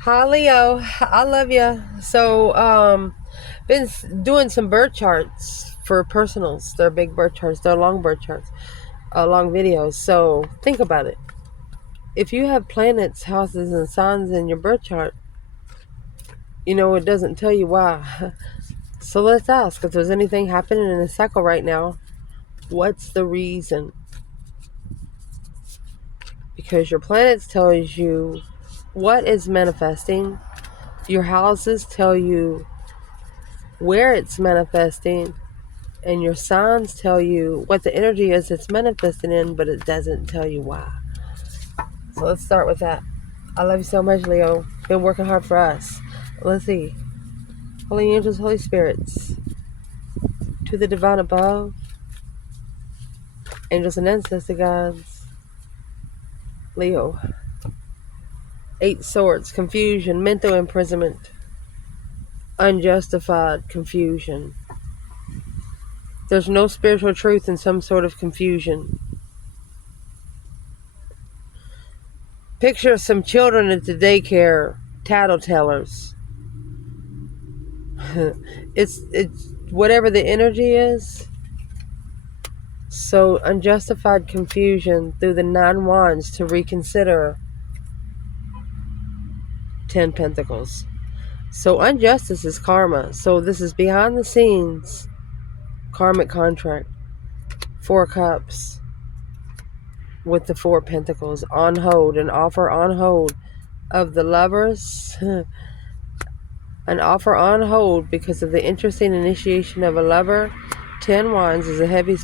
Hi, Leo. I love you. So, been doing some birth charts for personals. They're big birth charts. They're long birth charts, long videos. So think about it. If you have planets, houses, and signs in your birth chart, it doesn't tell you why. So let's ask if there's anything happening in the cycle right now. What's the reason? Because your planets tells you what is manifesting. Your houses tell you where it's manifesting, and your signs tell you what the energy is it's manifesting in, but it doesn't tell you why. So let's start with that. I love you so much, Leo. Been working hard for us. Let's see. Holy angels, Holy spirits, to the divine above, angels and ancestor gods. Leo. 8 swords, confusion, mental imprisonment, unjustified confusion. There's no spiritual truth in some sort of confusion. Picture some children at the daycare, tattletellers. it's whatever the energy is. So unjustified confusion through the 9 wands to reconsider 10 pentacles. So injustice is karma. So this is behind the scenes karmic contract. 4 cups with the 4 pentacles on hold, an offer on hold of the lovers. An offer on hold because of the interesting initiation of a lover. 10 wands is a heavy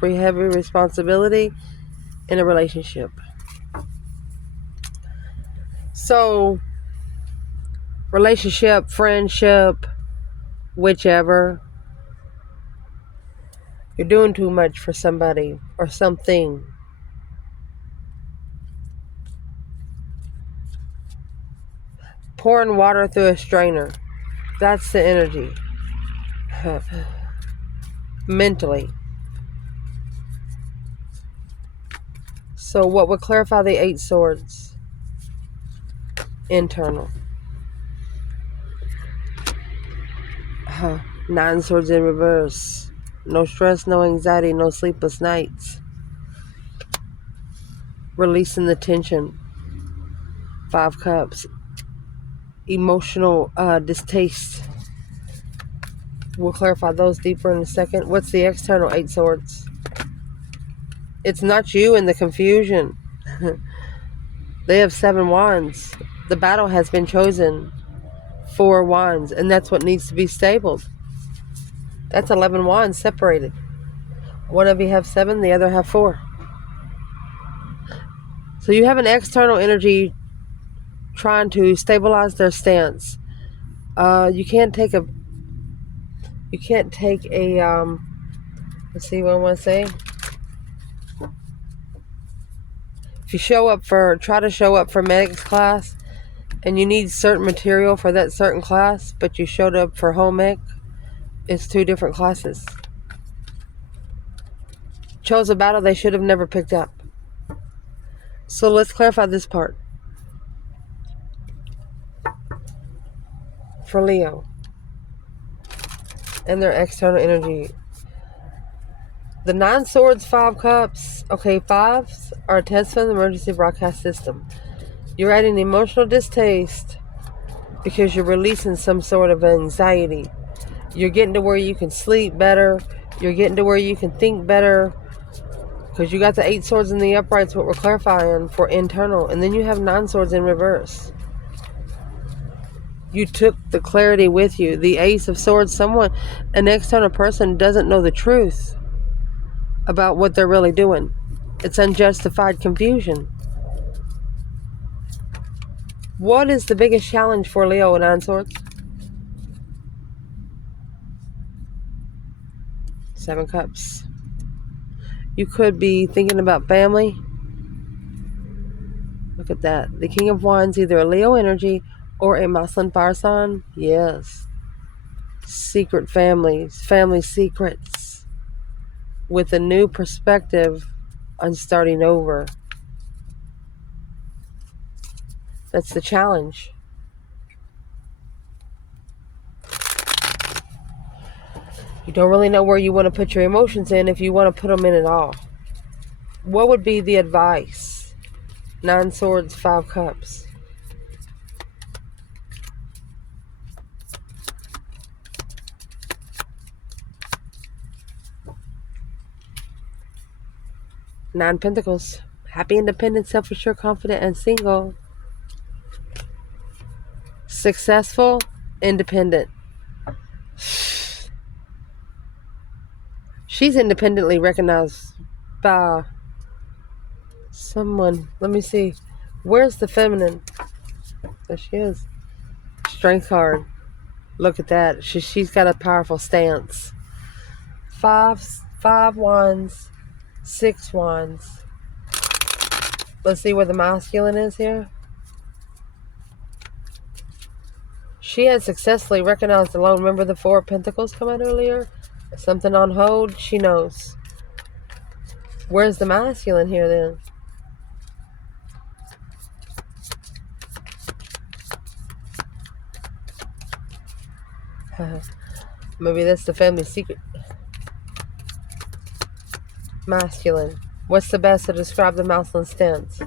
responsibility in a relationship. So, relationship, friendship, whichever, you're doing too much for somebody or something. Pouring water through a strainer. That's the energy. Mentally. So what would clarify the 8 swords? Internal. 9 swords in reverse. No stress, no anxiety, no sleepless nights. Releasing the tension. 5 cups. Emotional distaste. We'll clarify those deeper in a second. What's the external 8 swords? It's not you in the confusion. They have 7 wands. The battle has been chosen. 4 wands. And that's what needs to be stabled. That's 11 wands separated. One of you have 7, the other have 4. So you have an external energy trying to stabilize their stance. You can't take a let's see what I want to say. If you try to show up for medics class and you need certain material for that certain class, but you showed up for home ec, it's 2 different classes. Chose a battle they should have never picked up. So let's clarify this part. For Leo and their external energy. The 9 swords, 5 cups. Okay, 5s are a test from the emergency broadcast system. You're at an emotional distaste because you're releasing some sort of anxiety. You're getting to where you can sleep better. You're getting to where you can think better. Because you got the 8 swords in the uprights, what we're clarifying for internal. And then you have 9 swords in reverse. You took the clarity with you. The Ace of Swords, an external person doesn't know the truth about what they're really doing. It's unjustified confusion. What is the biggest challenge for Leo with 9 swords? 7 cups. You could be thinking about family. Look at that. The King of Wands, either a Leo energy or a masculine fire sign. Yes. Secret families, family secrets. With a new perspective on starting over. That's the challenge. You don't really know where you want to put your emotions in, if you want to put them in at all. What would be the advice? 9 swords, 5 cups. Nine pentacles. Happy, independent, self-assured, confident, and single. Successful, independent. She's independently recognized by someone. Let me see. Where's the feminine? There she is. Strength card. Look at that. She's got a powerful stance. Five wands. 6 wands. Let's see where the masculine is here. She has successfully recognized alone. Remember the 4 of Pentacles come out earlier? Something on hold. She knows. Where's the masculine here then? Maybe that's the family secret. Masculine. What's the best to describe the masculine stance?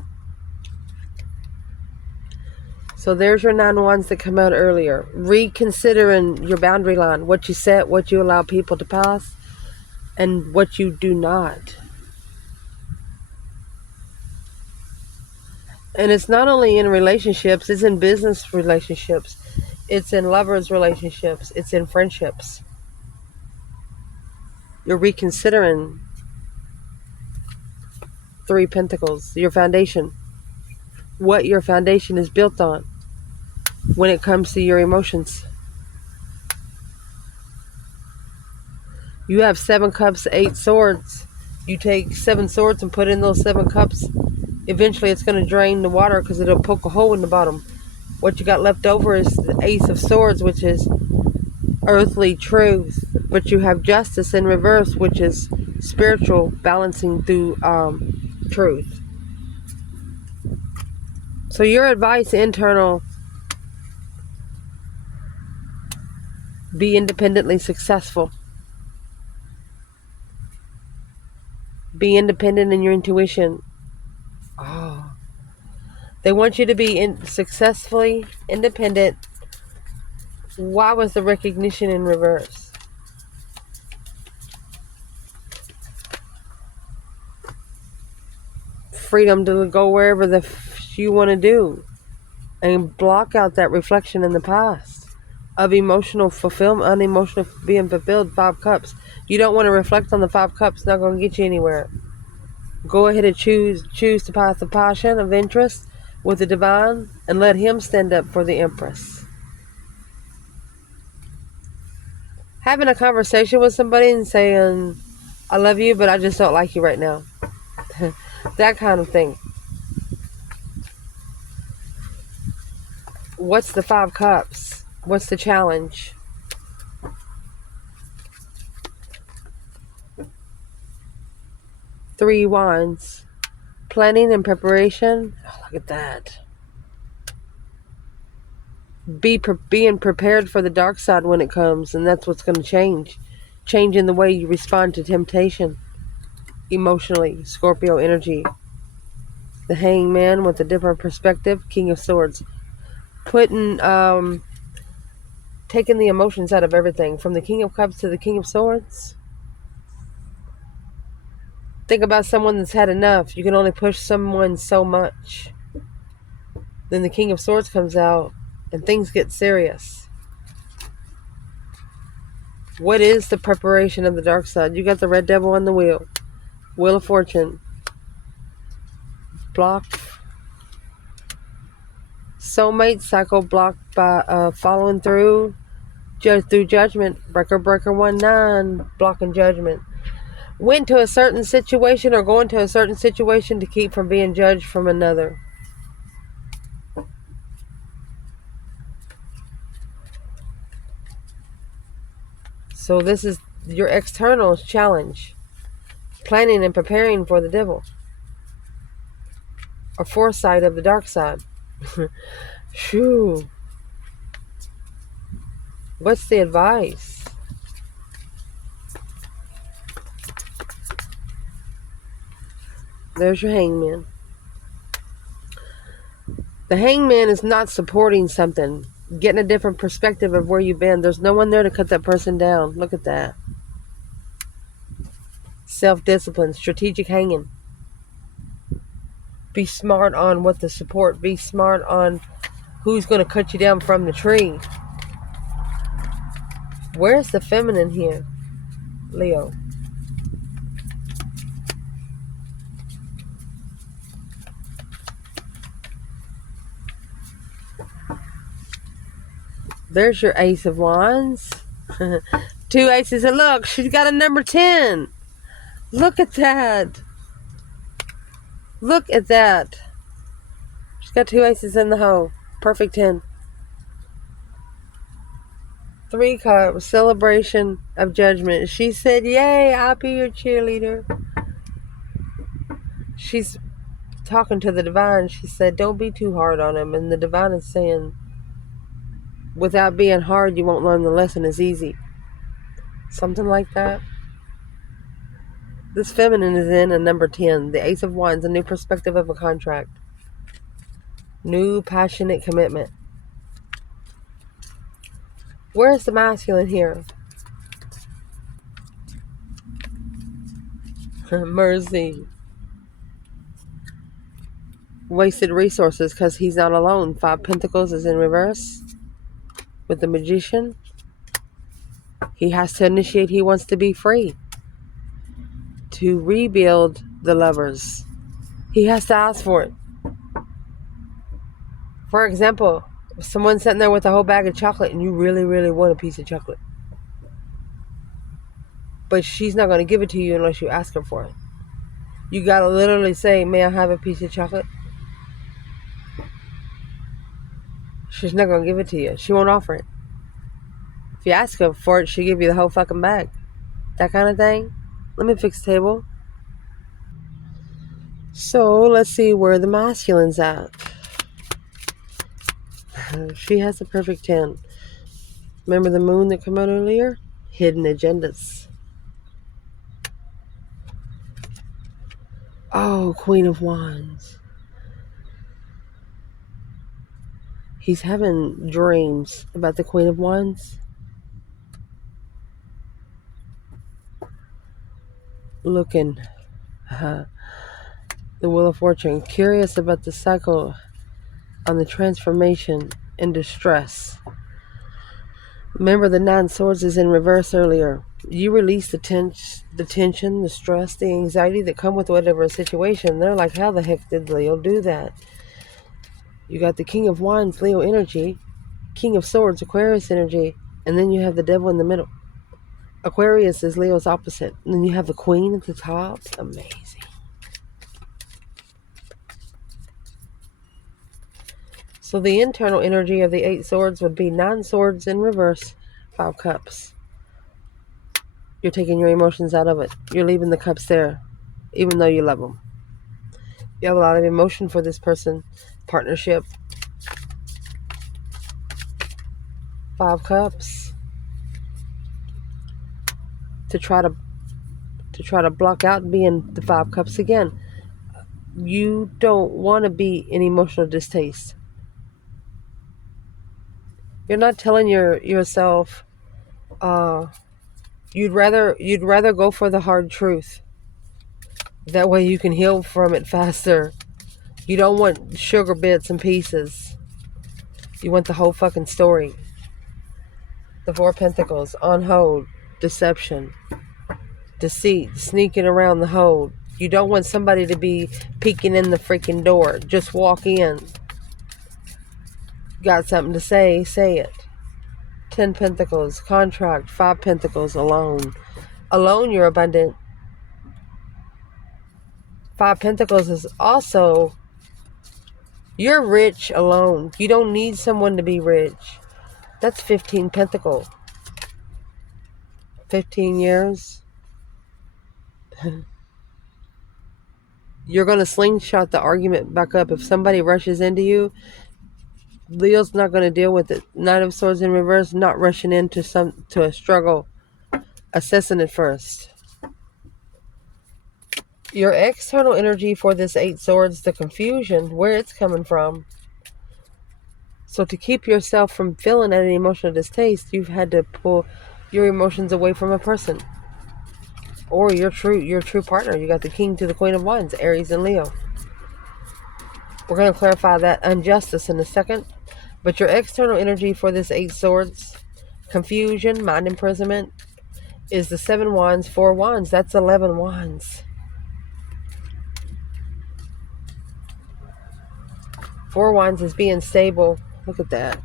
So there's your 9 wands that come out earlier. Reconsidering your boundary line. What you set, what you allow people to pass, and what you do not. And it's not only in relationships, it's in business relationships. It's in lovers relationships. It's in friendships. You're reconsidering 3 pentacles, your foundation. What your foundation is built on when it comes to your emotions. You have 7 cups, 8 swords. You take 7 swords and put in those 7 cups. Eventually it's going to drain the water because it'll poke a hole in the bottom. What you got left over is the Ace of Swords, which is earthly truth. But you have Justice in reverse, which is spiritual, balancing through truth. So your advice, internal, be independently successful. Be independent in your intuition. Oh. They want you to be successfully independent. Why was the recognition in reverse? Freedom to go wherever you want to do. And block out that reflection in the past of emotional fulfillment, unemotional being fulfilled. 5 cups. You don't want to reflect on the 5 cups. It's not going to get you anywhere. Go ahead and choose the path of passion, of interest with the divine, and let him stand up for the Empress. Having a conversation with somebody and saying, I love you, but I just don't like you right now. That kind of thing. What's the 5 cups? What's the challenge? Three wands. Planning and preparation. Oh, look at that. Being prepared for the dark side when it comes, and that's what's going to change. Changing the way you respond to temptation. Emotionally. Scorpio energy. The Hangman with a different perspective. King of Swords. Taking the emotions out of everything. From the King of Cups to the King of Swords. Think about someone that's had enough. You can only push someone so much. Then the King of Swords comes out and things get serious. What is the preparation of the dark side? You got the Red Devil on the wheel. Wheel of Fortune. Blocked. Soulmate cycle blocked by following through judgment. Breaker 1-9. Blocking judgment. Went to a certain situation or going to a certain situation to keep from being judged from another. So this is your external challenge. Planning and preparing for the devil. Or foresight of the dark side. Shoo. What's the advice? There's your hangman. The hangman is not supporting something, getting a different perspective of where you've been. There's no one there to cut that person down. Look at that. Self-discipline, strategic hanging. Be smart on what to support. Be smart on who's going to cut you down from the tree. Where's the feminine here, Leo? There's your Ace of Wands. 2 aces, and look, she's got a number 10. Look at that. Look at that. She's got 2 aces in the hole. Perfect 10. 3 cups, celebration of judgment. She said, yay, I'll be your cheerleader. She's talking to the divine. She said, don't be too hard on him. And the divine is saying, without being hard, you won't learn the lesson as easy. Something like that. This feminine is in a number 10. The Ace of Wands, a new perspective of a contract. New passionate commitment. Where's the masculine here? Mercy. Wasted resources because he's not alone. 5 Pentacles is in reverse with the Magician. He has to initiate. He wants to be free. To rebuild the lovers, he has to ask for it. For example, if someone's sitting there with a whole bag of chocolate and you really, really want a piece of chocolate, but she's not going to give it to you unless you ask her for it. You got to literally say, may I have a piece of chocolate? She's not going to give it to you. She won't offer it. If you ask her for it, she'll give you the whole fucking bag. That kind of thing. Let me fix the table. So, let's see where the masculine's at. She has a perfect 10. Remember the moon that came out earlier? Hidden agendas. Oh, Queen of Wands. He's having dreams about the Queen of Wands. Looking. The Wheel of Fortune. Curious about the cycle on the transformation and distress. Remember the 9 Swords is in reverse earlier. You release the tension, the stress, the anxiety that come with whatever situation. They're like, how the heck did Leo do that? You got the King of Wands, Leo energy, King of Swords, Aquarius energy, and then you have the Devil in the middle. Aquarius is Leo's opposite. And then you have the Queen at the top. Amazing. So the internal energy of the 8 Swords would be 9 Swords in reverse, 5 Cups. You're taking your emotions out of it. You're leaving the cups there, even though you love them. You have a lot of emotion for this person. Partnership. 5 Cups. To try to block out being the 5 Cups again. You don't want to be in emotional distaste. You're not telling yourself you'd rather go for the hard truth. That way you can heal from it faster. You don't want sugar bits and pieces. You want the whole fucking story. The 4 Pentacles, on hold, deception, deceit, sneaking around the hold. You don't want somebody to be peeking in the freaking door. Just walk in. Got something to say it. 10 Pentacles, contract, 5 Pentacles, alone. Alone, you're abundant. 5 Pentacles is also, you're rich alone. You don't need someone to be rich. That's 15 Pentacles. 15 years. You're going to slingshot the argument back up. If somebody rushes into you, Leo's not going to deal with it. 9 of Swords in reverse, not rushing into a struggle. Assessing it first. Your external energy for this 8 swords, the confusion, where it's coming from. So to keep yourself from feeling any emotional distaste, you've had to pull your emotions away from a person. Or your true partner. You got the King to the Queen of Wands, Aries and Leo. We're going to clarify that injustice in a second. But your external energy for this 8 swords, confusion, mind imprisonment, is the 7 wands, 4 wands. That's 11 wands. 4 wands is being stable. Look at that.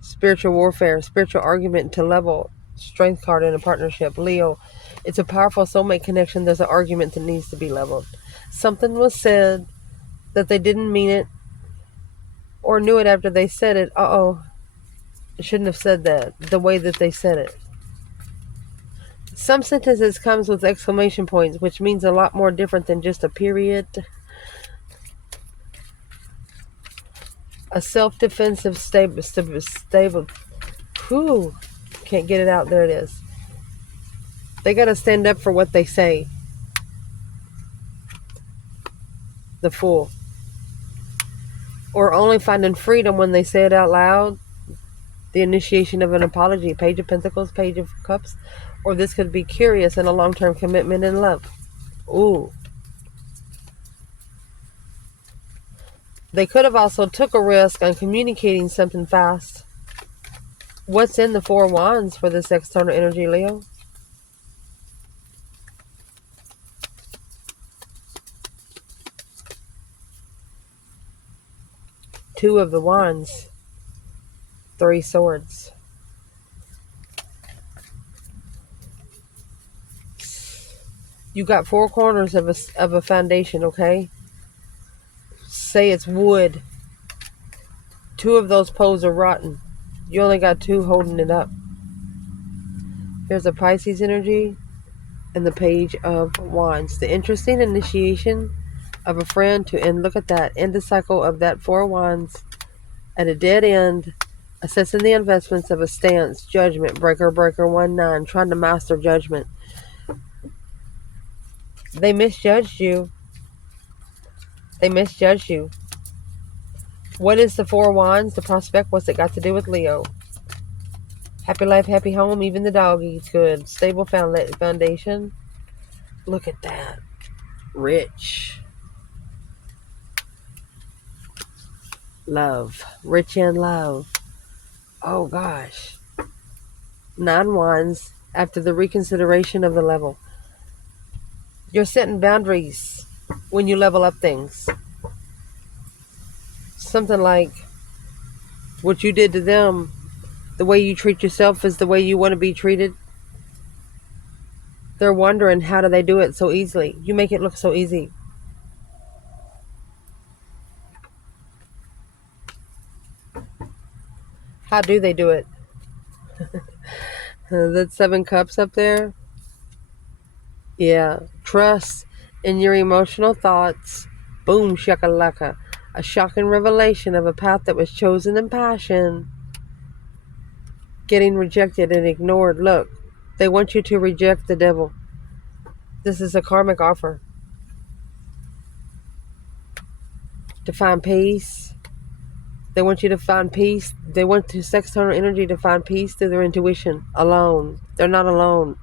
Spiritual warfare, spiritual argument to level. Strength card in a partnership. Leo, it's a powerful soulmate connection. There's an argument that needs to be leveled. Something was said that they didn't mean it or knew it after they said it. I shouldn't have said that the way that they said it. Some sentences comes with exclamation points, which means a lot more different than just a period. A self-defensive stable. Whew. Can't get it out. There it is. They got to stand up for what they say. The Fool. Or only finding freedom when they say it out loud. The initiation of an apology. Page of Pentacles, Page of Cups. Or this could be curious and a long-term commitment in love. Ooh. They could have also took a risk on communicating something fast. What's in the 4 wands for this external energy, Leo? Two of the wands. 3 swords. You got 4 corners of a foundation, okay? Say it's wood. 2 of those poles are rotten. You only got 2 holding it up. There's a Pisces energy and the Page of Wands. The interesting initiation of a friend to end. Look at that. End the cycle of that 4 wands at a dead end. Assessing the investments of a stance. Judgment. Breaker 1-9. Trying to master judgment. They misjudged you. They misjudged you. What is the 4 wands? The prospect. What's it got to do with Leo? Happy life, happy home. Even the dog eats good. Stable foundation. Look at that. Rich. Love. Rich in love. Oh gosh. 9 wands after the reconsideration of the level. You're setting boundaries when you level up things. Something like what you did to them, the way you treat yourself is the way you want to be treated. They're wondering, how do they do it so easily? You make it look so easy. How do they do it? That 7 cups up there. Yeah. Trust in your emotional thoughts. Boom, shakalaka. A shocking revelation of a path that was chosen in passion. Getting rejected and ignored. Look, they want you to reject the devil. This is a karmic offer. To find peace. They want you to find peace. They want this external energy to find peace through their intuition. Alone. They're not alone.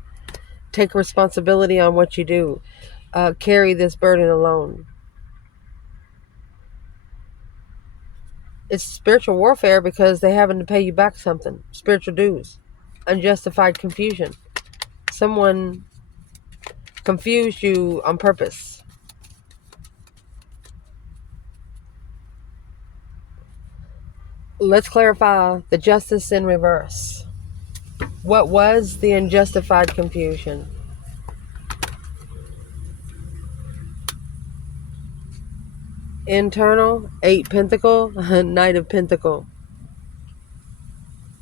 Take responsibility on what you do. Carry this burden alone. It's spiritual warfare because they're having to pay you back something. Spiritual dues. Unjustified confusion. Someone confused you on purpose. Let's clarify the justice in reverse. What was the unjustified confusion? Internal, 8 pentacle, Knight of Pentacle.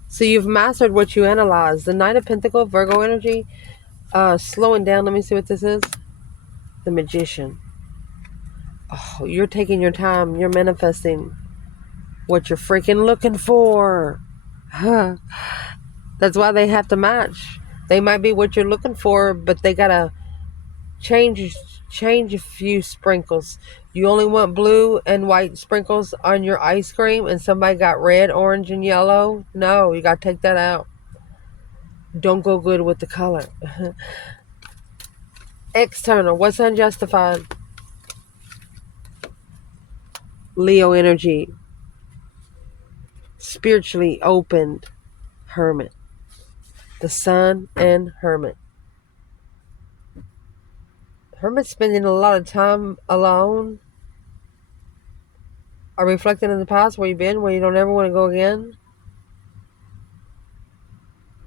So you've mastered what you analyze. The Knight of Pentacle, Virgo energy, slowing down. Let me see what this is. The Magician. Oh, you're taking your time. You're manifesting what you're freaking looking for. Huh. That's why they have to match. They might be what you're looking for, but they gotta change a few sprinkles. You only want blue and white sprinkles on your ice cream and somebody got red, orange, and yellow? No, you got to take that out. Don't go good with the color. External. What's unjustified? Leo energy. Spiritually opened. Hermit. The sun and hermit. Hermit's spending a lot of time alone. Are reflecting in the past where you've been, where you don't ever want to go again.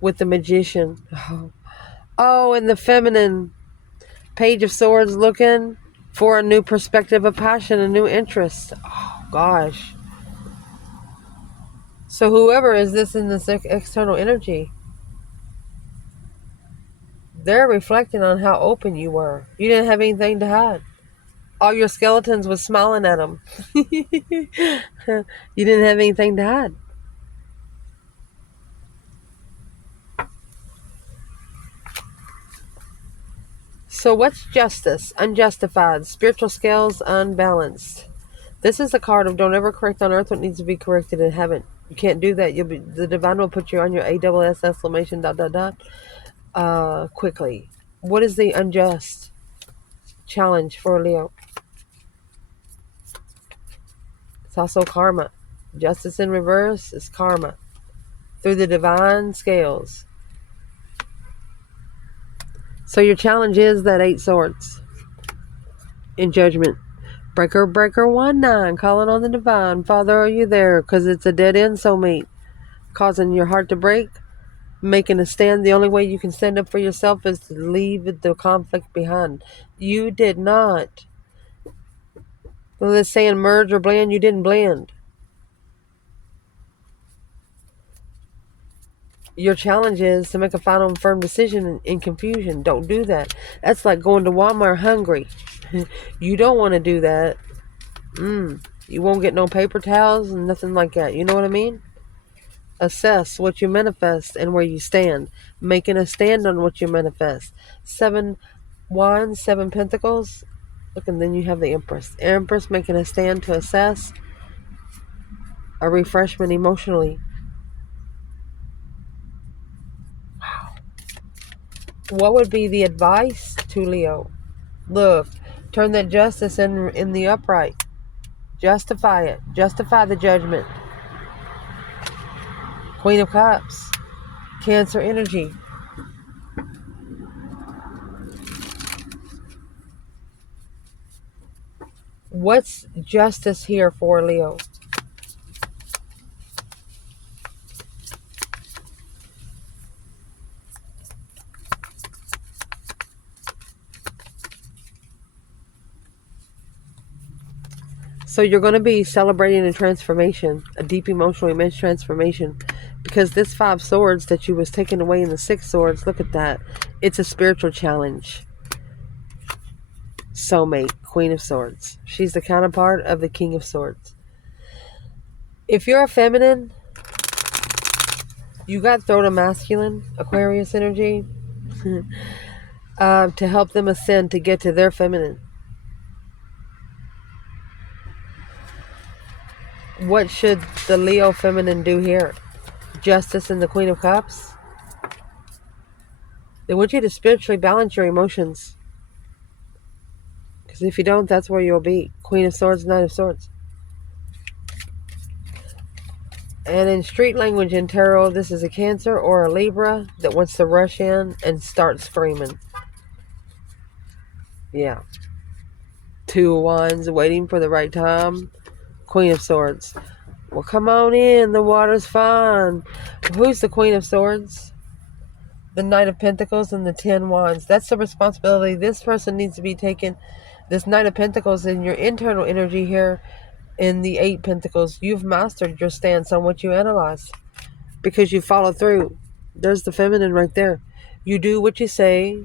With the magician. Oh, and the feminine. Page of Swords, looking for a new perspective of passion, a new interest. Oh, gosh. So whoever is this in this external energy, they're reflecting on how open you were. You didn't have anything to hide. All your skeletons was smiling at them. You didn't have anything to hide. So what's justice? Unjustified. Spiritual scales unbalanced. This is the card of don't ever correct on earth what needs to be corrected in heaven. You can't do that. The divine will put you on your ASS exclamation ... quickly. What is the unjust challenge for Leo? It's also karma. Justice in reverse is karma. Through the divine scales. So your challenge is that 8 swords. In judgment. Breaker, breaker, 1-9. Calling on the divine. Father, are you there? Because it's a dead end soulmate. Causing your heart to break. Making a stand. The only way you can stand up for yourself is to leave the conflict behind. You did not. Well, it's saying merge or blend. You didn't blend. Your challenge is to make a final and firm decision in confusion. Don't do that. That's like going to Walmart hungry. You don't want to do that. You won't get no paper towels and nothing like that. You know what I mean? Assess what you manifest and where you stand. Making a stand on what you manifest. 7 wands, 7 pentacles. Look, and then you have the Empress. Empress making a stand to assess a refreshment emotionally. What would be the advice to Leo? Look, turn that justice in the upright. Justify it. Justify the judgment. Queen of Cups. Cancer energy. What's justice here for, Leo? So you're going to be celebrating a transformation, a deep emotional, immense transformation. Because this 5 swords that you was taken away in the 6 swords, look at that. It's a spiritual challenge. Soulmate, Queen of Swords. She's the counterpart of the King of Swords. If you're a feminine, you got thrown a masculine, Aquarius energy, to help them ascend to get to their feminine. What should the Leo feminine do here? Justice and the Queen of Cups. They want you to spiritually balance your emotions. Because if you don't, that's where you'll be. Queen of Swords, Knight of Swords. And in street language in tarot, this is a Cancer or a Libra that wants to rush in and start screaming. Yeah. 2 of Wands, waiting for the right time. Queen of Swords. Well, come on in. The water's fine. Who's the Queen of Swords? The Knight of Pentacles and the 10 Wands. That's the responsibility. This person needs to be taken. This Knight of Pentacles in your internal energy here in the 8 Pentacles. You've mastered your stance on what you analyze because you follow through. There's the feminine right there. You do what you say.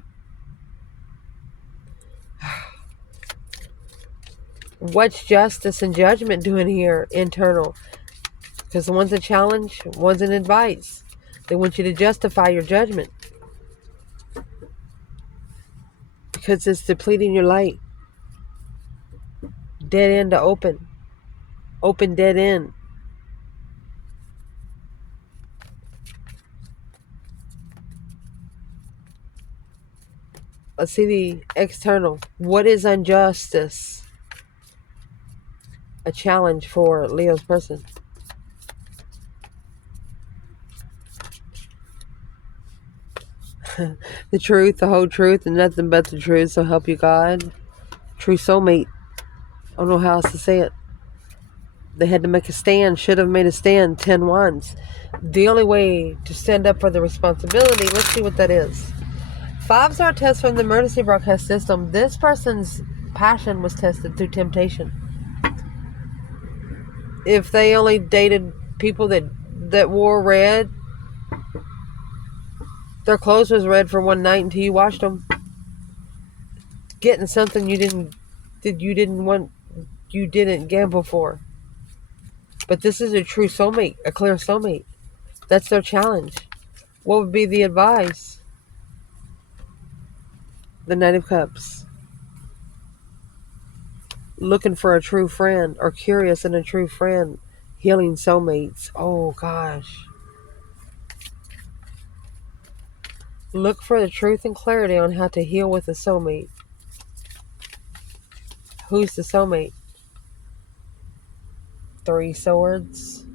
What's justice and judgment doing here? Internal. Because one's a challenge, one's an advice. They want you to justify your judgment. because it's depleting your light. Dead end to open. Open dead end. Let's see the external. What is injustice? A challenge for Leo's person. The truth, the whole truth, and nothing but the truth, so help you God. True soulmate. I don't know how else to say it. They had to make a stand, should have made a stand, 10 wands. The only way to stand up for the responsibility, let's see what that is. 5-star test from the emergency broadcast system. This person's passion was tested through temptation. If they only dated people that wore red, their clothes was red for one night until you washed them. Getting something you didn't gamble for. But this is a true soulmate, a clear soulmate. That's their challenge. What would be the advice? The Knight of Cups. Looking for a true friend, or curious in a true friend. Healing soulmates. Oh gosh. Look for the truth and clarity on how to heal with a soulmate. Who's the soulmate? 3 swords.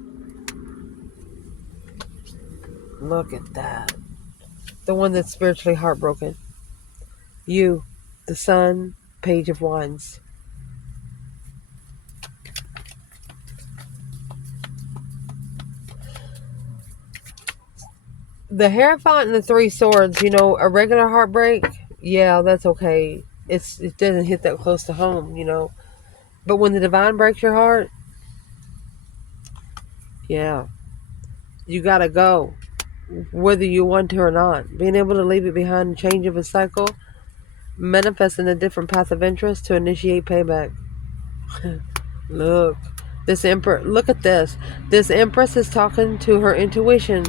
Look at that. The one that's spiritually heartbroken. You, the Sun, Page of Wands. The Hierophant and the 3 swords, a regular heartbreak, yeah, that's okay. It doesn't hit that close to home, But when the divine breaks your heart, yeah, you gotta go, whether you want to or not. Being able to leave it behind, change of a cycle, manifesting a different path of interest to initiate payback. Look, this Emperor, look at this. This Empress is talking to her intuition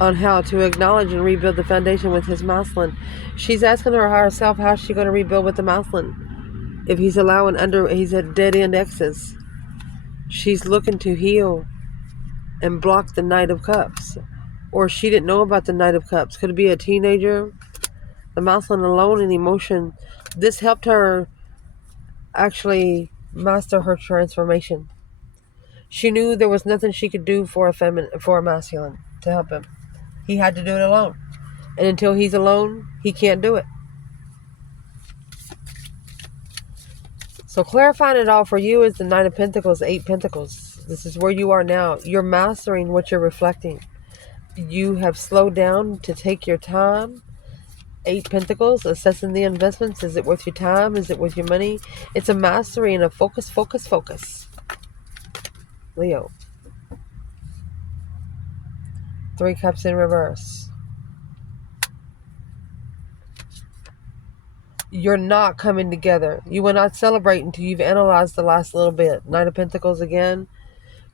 on how to acknowledge and rebuild the foundation with his masculine. She's asking her higher self, how's she going to rebuild with the masculine? If he's he's at dead end X's. She's looking to heal and block the Knight of Cups. Or she didn't know about the Knight of Cups. Could it be a teenager? The masculine alone in emotion. This helped her actually master her transformation. She knew there was nothing she could do for a masculine to help him. He had to do it alone. And until he's alone, he can't do it. So clarifying it all for you is the 9 of Pentacles, 8 Pentacles. This is where you are now. You're mastering what you're reflecting. You have slowed down to take your time. 8 Pentacles, assessing the investments. Is it worth your time? Is it worth your money? It's a mastery and a focus, focus, focus. Leo. 3 Cups in reverse. You're not coming together. You will not celebrate until you've analyzed the last little bit. 9 of Pentacles again.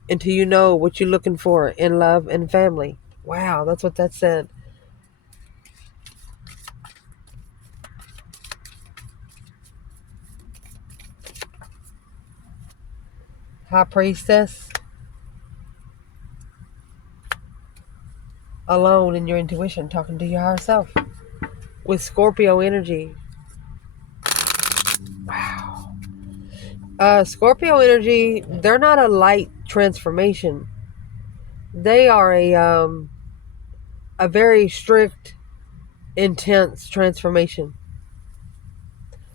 Until you know what you're looking for in love and family. Wow, that's what that said. High Priestess. Alone in your intuition, talking to your higher self. With Scorpio energy. Wow. Scorpio energy, they're not a light transformation. They are a very strict, intense transformation.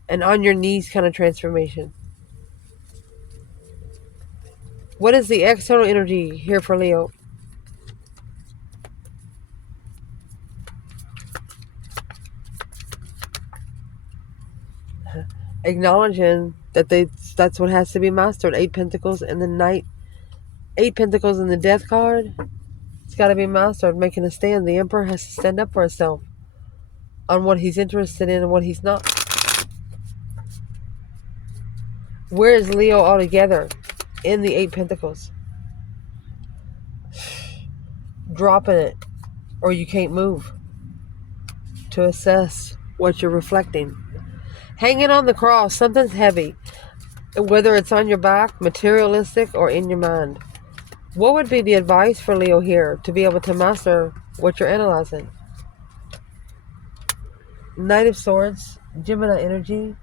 An on your knees kind of transformation. What is the external energy here for Leo? Acknowledging that that's what has to be mastered. 8 Pentacles and the Knight. 8 Pentacles and the Death card. It's got to be mastered. Making a stand. The Emperor has to stand up for himself on what he's interested in and what he's not. Where is Leo altogether in the 8 Pentacles? Dropping it, or you can't move to assess what you're reflecting. Hanging on the cross, something's heavy. Whether it's on your back, materialistic, or in your mind. What would be the advice for Leo here to be able to master what you're analyzing? Knight of Swords, Gemini energy,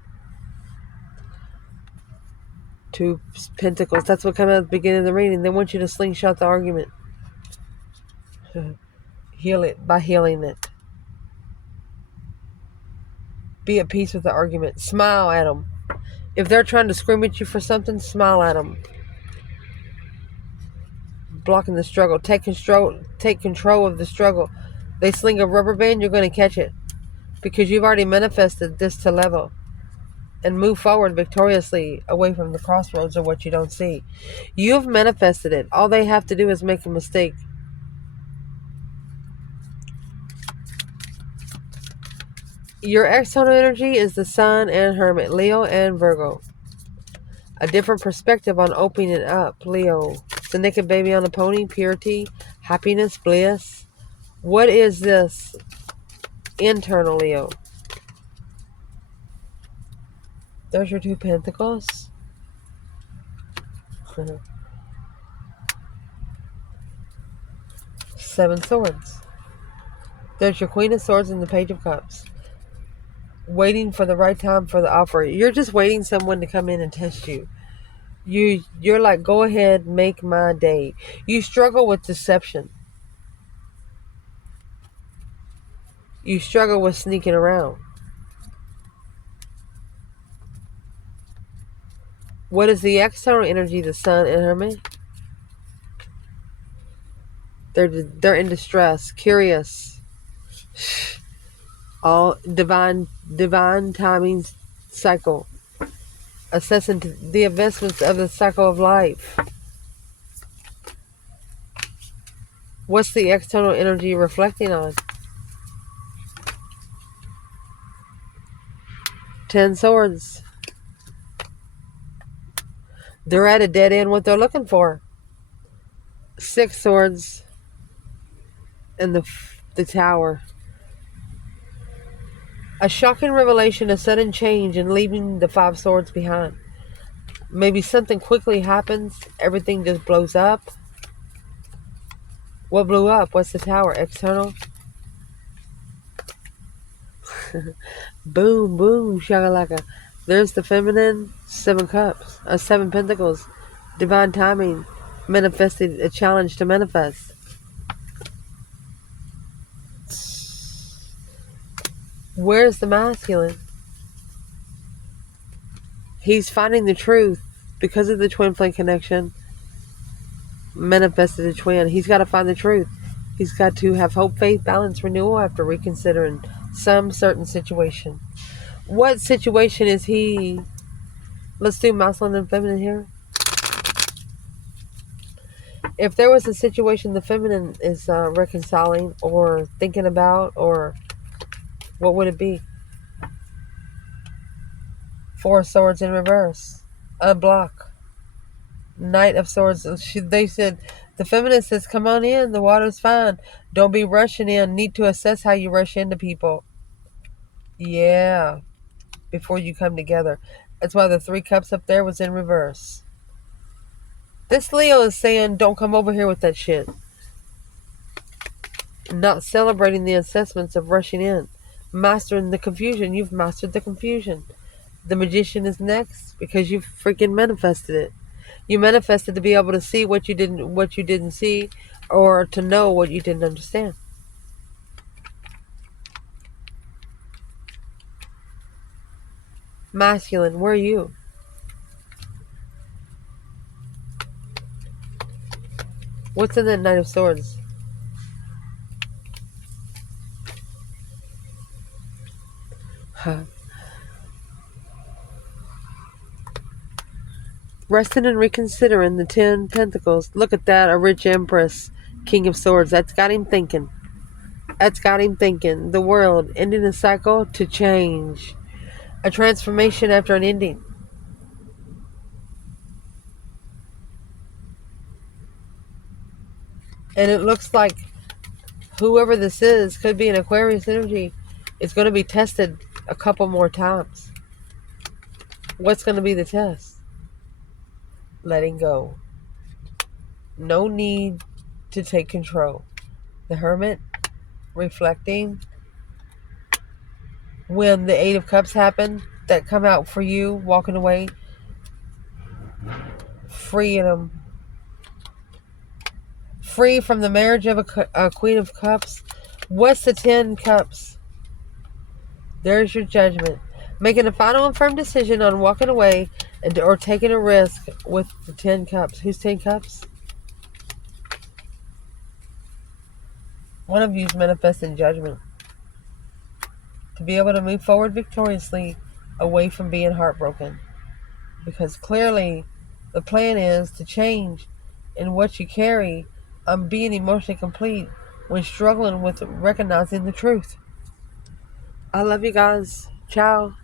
Two Pentacles. That's what came out at the beginning of the reading. They want you to slingshot the argument. Heal it by healing it. Be at peace with the argument. Smile at them. If they're trying to scream at you for something, smile at them. Blocking the struggle. Take control of the struggle. They sling a rubber band, you're going to catch it. Because you've already manifested this to level. And move forward victoriously away from the crossroads of what you don't see. You've manifested it. All they have to do is make a mistake. Your external energy is the Sun and Hermit, Leo and Virgo. A different perspective on opening up, Leo. The naked baby on a pony, purity, happiness, bliss. What is this internal, Leo? There's your Two Pentacles. Seven Swords. There's your Queen of Swords and the Page of Cups. Waiting for the right time for the offer. You're just waiting someone to come in and test you. You're like, go ahead, make my day. You struggle with deception. You struggle with sneaking around. What is the external energy, the Sun and Hermit? They're in distress, curious. All divine timing cycle. Assessing the investments of the cycle of life. What's the external energy reflecting on? 10 Swords. They're at a dead end what they're looking for. 6 Swords. And the Tower. A shocking revelation, a sudden change, and leaving the 5 Swords behind. Maybe something quickly happens. Everything just blows up. What blew up? What's the Tower? External? Boom, boom, shakalaka. There's the feminine, 7 cups, 7 pentacles, divine timing, manifested a challenge to manifest. Where's the masculine? He's finding the truth because of the twin flame connection. Manifested a twin. He's got to find the truth. He's got to have hope, faith, balance, renewal after reconsidering some certain situation. What situation is he? Let's do masculine and feminine here. If there was a situation the feminine is reconciling or thinking about, or what would it be? 4 Swords in reverse. A block. Knight of Swords. They said, the feminine says, come on in, the water's fine. Don't be rushing in. Need to assess how you rush into people. Yeah. Before you come together. That's why the 3 cups up there was in reverse. This Leo is saying, don't come over here with that shit. Not celebrating the assessments of rushing in. Mastering the confusion. You've mastered the confusion. The Magician is next because you freaking manifested it. You manifested to be able to see what you didn't see, or to know what you didn't understand. Masculine, where are you? What's in that Knight of Swords? Resting and reconsidering the 10 Pentacles. Look at that, a rich Empress, King of Swords. That's got him thinking. That's got him thinking. The world, ending a cycle to change. A transformation after an ending. And it looks like whoever this is, could be an Aquarius energy, is going to be tested a couple more times. What's going to be the test? Letting go. No need to take control. The Hermit, reflecting. When the Eight of Cups happen, that come out for you, walking away, freedom. Free from the marriage of a Queen of Cups. What's the 10 Cups? There's your judgment. Making a final and firm decision on walking away or taking a risk with the 10 Cups. Who's 10 Cups? One of you's manifesting judgment. To be able to move forward victoriously away from being heartbroken. Because clearly the plan is to change in what you carry on being emotionally complete when struggling with recognizing the truth. I love you guys. Ciao.